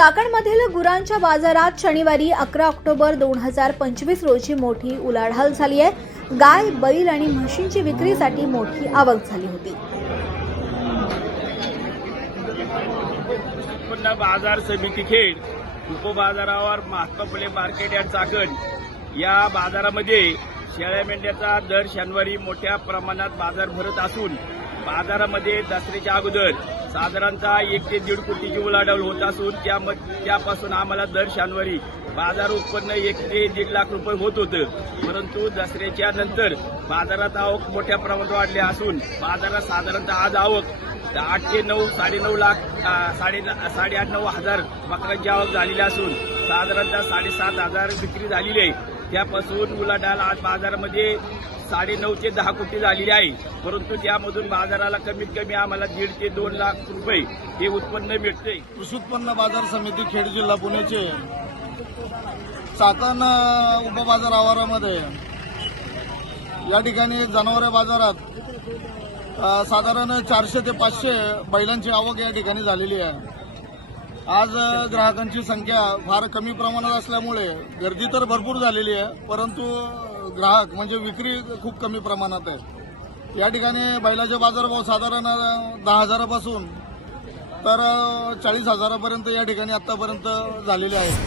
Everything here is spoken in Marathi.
चाकणमधील गुरांच्या बाजारात शनिवारी 11 ऑक्टोबर 2025 रोजी मोठी उलाढाल झाली आहे। गाय, बैल आणि म्हशींची विक्रीसाठी मोठी आवक झाली होती। उत्पन्न बाजार समिती खेड उपबाजारावर महात्मा फुले मार्केट यार्ड चाकण या बाजारामध्ये शेळ्या मेंढ्याचा दर शनिवारी मोठ्या प्रमाणात बाजार भरत असून बाजारामध्ये दसऱ्याच्या अगोदर साधारणतः 1 ते 1.5 कोटीची उलाढाल होत असून त्यापासून आम्हाला दर शनिवारी बाजार उत्पन्न 1 ते 1.5 लाख रुपये होत होतं। परंतु दसऱ्याच्या नंतर बाजारात आवक मोठ्या प्रमाणात वाढली असून बाजारात साधारणतः आज आवक 8 ते 9 9.5 लाख 8.5-9 हजार बकरांची आवक झालेली असून साधारणतः 7.5 विक्री झालेली आहे। त्यापासून उलाढाल आज बाजारामध्ये 9.5 ते 10 कोटी झालेली आहे। परंतु त्यामधून बाजाराला कमीत कमी आम्हाला 1.5 ते 2 लाख रुपये हे उत्पन्न मिळते। कृषी उत्पन्न बाजार समिती खेड जिल्हा पुणेचे चाकण उपबाजार आवारामध्ये या ठिकाणी जनावरे बाजारात साधारण 400 ते 500 बैलांची आवक या ठिकाणी झालेली आहे। आज ग्राहकांची संख्या फार कमी प्रमाणात असल्यामुळे गर्दी तर भरपूर झालेली आहे, परंतु ग्राहक म्हणजे विक्री खूप कमी प्रमाणात आहे। या ठिकाणी बैलाचे बाजारभाव साधारण 10,000 पासून तर 40,000 पर्यंत या ठिकाणी आतापर्यंत झालेले आहेत।